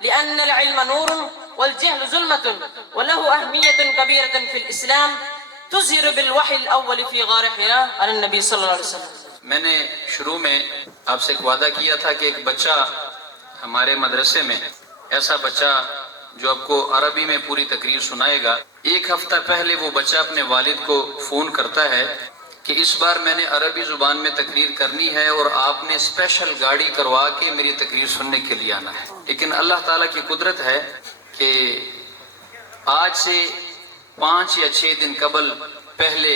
لأن العلم نور والجهل ظلمة وله أهمية كبيرة في الإسلام تظهر بالوحي الأول في غار حراء على النبي صلی اللہ علیہ وسلم۔ میں نے شروع میں آپ سے ایک وعدہ کیا تھا کہ ایک بچہ ہمارے مدرسے میں، ایسا بچہ جو آپ کو عربی میں پوری تقریر سنائے گا، ایک ہفتہ پہلے وہ بچہ اپنے والد کو فون کرتا ہے کہ اس بار میں نے عربی زبان میں تقریر کرنی ہے اور آپ نے اسپیشل گاڑی کروا کے میری تقریر سننے کے لیے آنا ہے۔ لیکن اللہ تعالیٰ کی قدرت ہے کہ آج سے 5 یا 6 دن قبل پہلے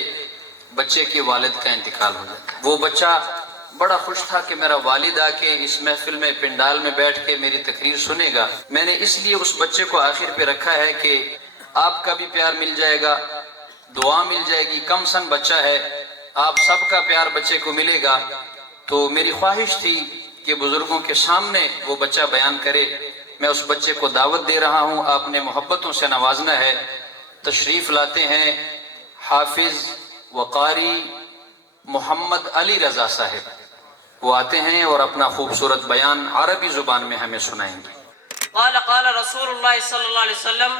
بچے کے والد کا انتقال ہو جاتا ہے۔ وہ بچہ بڑا خوش تھا کہ میرا والد آ کے اس محفل میں پنڈال میں بیٹھ کے میری تقریر سنے گا۔ میں نے اس لیے اس بچے کو آخر پہ رکھا ہے کہ آپ کا بھی پیار مل جائے گا، دعا مل جائے گی، کم سن بچہ ہے، آپ سب کا پیار بچے کو ملے گا۔ تو میری خواہش تھی کہ بزرگوں کے سامنے وہ بچہ بیان کرے۔ میں اس بچے کو دعوت دے رہا ہوں، آپ نے محبتوں سے نوازنا ہے۔ تشریف لاتے ہیں حافظ وقاری محمد علی رضا صاحب، وہ آتے ہیں اور اپنا خوبصورت بیان عربی زبان میں ہمیں سنائیں گے۔ قال قال رسول اللہ صلی اللہ علیہ وسلم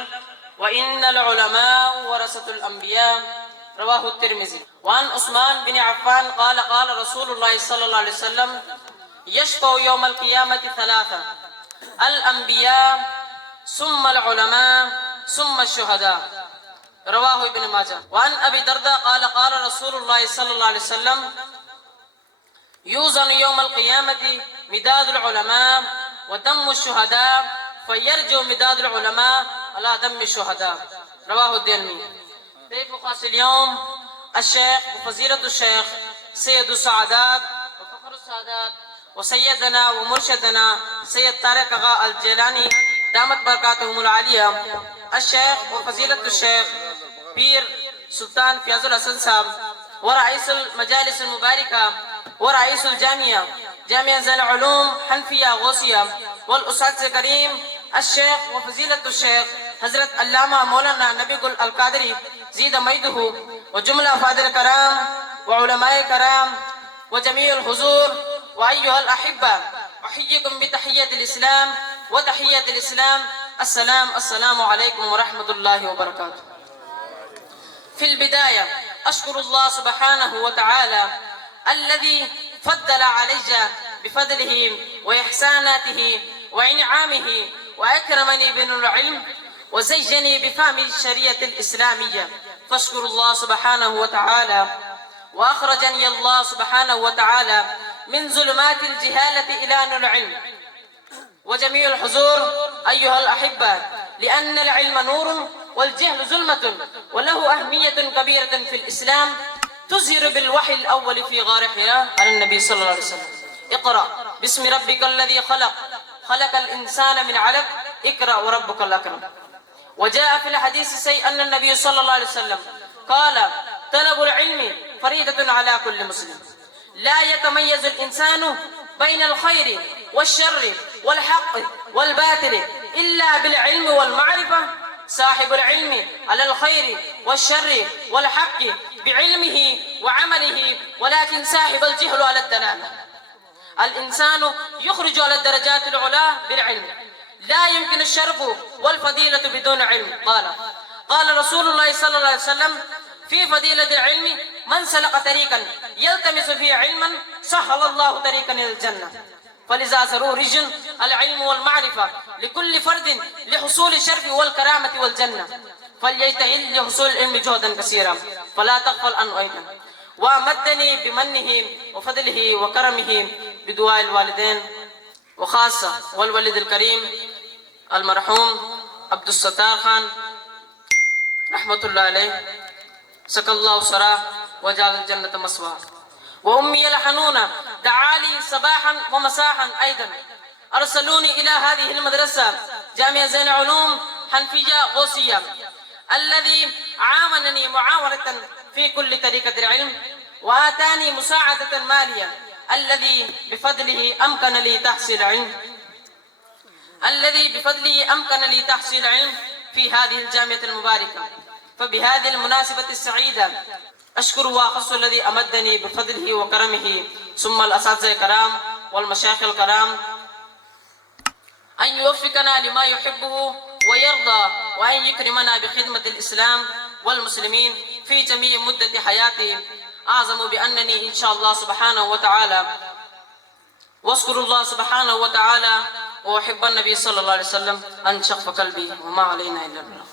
وَإِنَّ الْعُلَمَاءَ وَرَثَةُ الْأَنْبِيَاءِ رواہ الترمذی۔ وعن عثمان بن عفان قال قال رسول اللہ صلی اللہ علیہ وسلم يشفع يوم القيامة 3 الانبیاء ثم العلماء ثم الشهداء رواہ ابن ماجہ۔ وعن ابی درداء قال قال رسول اللہ صلی اللہ علیہ وسلم يوزن يوم القيامة مداد العلماء ودم الشهداء فيرجو مداد العلماء على دم الشهداء رواہ الدارمی۔ ضيف خاص اليوم الشيخ وفضيلة الشيخ سيد السعادات وفخر السعادات وسيدنا ومرشدنا سيد طارق آغا الجیلانی دامت برکاتہم العالیہ، الشيخ وفضيلة الشيخ پیر سلطان فیاض الحسن صاحب ورئیس المجالس المبارکہ ورئیس الجامعہ جامعہ زین العلوم حنفیہ غوثیہ والاساتذہ کریم الشیخ وفضیلۃ الشیخ حضرت علامہ مولانا نبی گل القادری زید میدہ وجملہ افاضل کرام وعلماء کرام وجمیع الحضور وایھا الاحبہ احییکم بتحیۃ الاسلام وتحیۃ الاسلام السلام علیکم ورحمۃ اللہ وبرکاتہ۔ في البداية أشكر الله سبحانه وتعالى الذي فضل علي بفضله وإحساناته وإنعامه وأكرمني بالعلم وزيني بفهم الشريعة الإسلامية، فاشكر الله سبحانه وتعالى. وأخرجني الله سبحانه وتعالى من ظلمات الجهالة إلى نور العلم. وجميع الحضور أيها الأحبة، لأن العلم نور والجهل ظلمة وله أهمية كبيرة في الإسلام تظهر بالوحي الأول في غار حراء على النبي صلى الله عليه وسلم. اقرأ باسم ربك الذي خلق الإنسان من علق اقرأ وربك الأكرم. وجاء في الحديث الصحيح أن النبي صلى الله عليه وسلم قال طلب العلم فريضة على كل مسلم، لا يتميز الإنسان بين الخير والشر والحق والباطل إلا بالعلم والمعرفة. صاحب العلم على الخير والشر والحق بعلمه وعمله، ولكن صاحب الجهل على الدلالة. الإنسان يخرج على الدرجات العلى بالعلم، لا يمكن الشرف والفضيلة بدون علم. قال رسول الله صلى الله عليه وسلم في فضيلة العلم من سلك طريقا يلتمس فيه علما سهل الله طريقا إلى الجنة. فلذا ضروري العلم والمعرفة لكل فرد لحصول الشرف والكرامة والجنة، فليجتهد لحصول العلم جهدا كثيرا فلا تغفل عنه أيضا. وأمدني بمنه وفضله وكرمه بدعاء الوالدين، وخاصة والولد الكريم المرحوم عبد الستار خان رحمة الله عليه، سقى الله سراه وجعل الجنة مثواه. وأمي الحنونة دعالي صباحا ومساء أيضا، أرسلوني إلى هذه المدرسة جامعة زين العلوم حنفية غوثية، الذي عاونني معاونة في كل طريقة العلم، وآتاني مساعدة مالية، الذي بفضله أمكن لي تحصيل العلم في هذه الجامعة المباركة. فبهذه المناسبة السعيدة أشكر وأخص الذي أمدني بفضله وكرمه، ثم الأساتذة الكرام والمشايخ الكرام أن يوفقنا لما يحبه ويرضى، وأن يكرمنا بخدمة الإسلام والمسلمين في جميع مدة حياتي. أعزم بأنني إن شاء الله سبحانه وتعالى واذكر الله سبحانه وتعالى وأحب النبي صلى الله عليه وسلم أن شق قلبي وما علينا إلا الله.